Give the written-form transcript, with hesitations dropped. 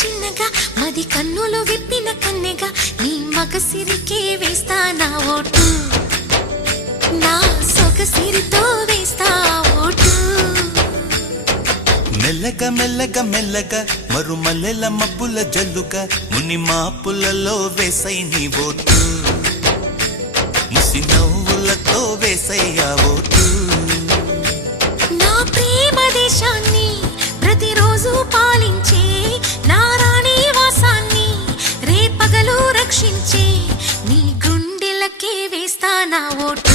చిన్నగా మది కన్నులు విప్పిన కన్నెగా నీ మగసిరికే వేస్తా నా ఓటు, నా సొగసిరితో వేస్తా ఓటు. మెల్లగా మెల్లగా మెల్లగా మరుమల్లెల మబ్బుల జల్లుగా ముని మాపులలో వేసై నీ ఓటు, ముసి నవ్వులతో వేసయ్యా ఓటు. నా ప్రేమ దేశాన్ని ప్రతిరోజు పాలించే నా రాణి వాసాన్ని రేపగలు రక్షించే నీ గుండెలకే వేస్తా నా ఓటు.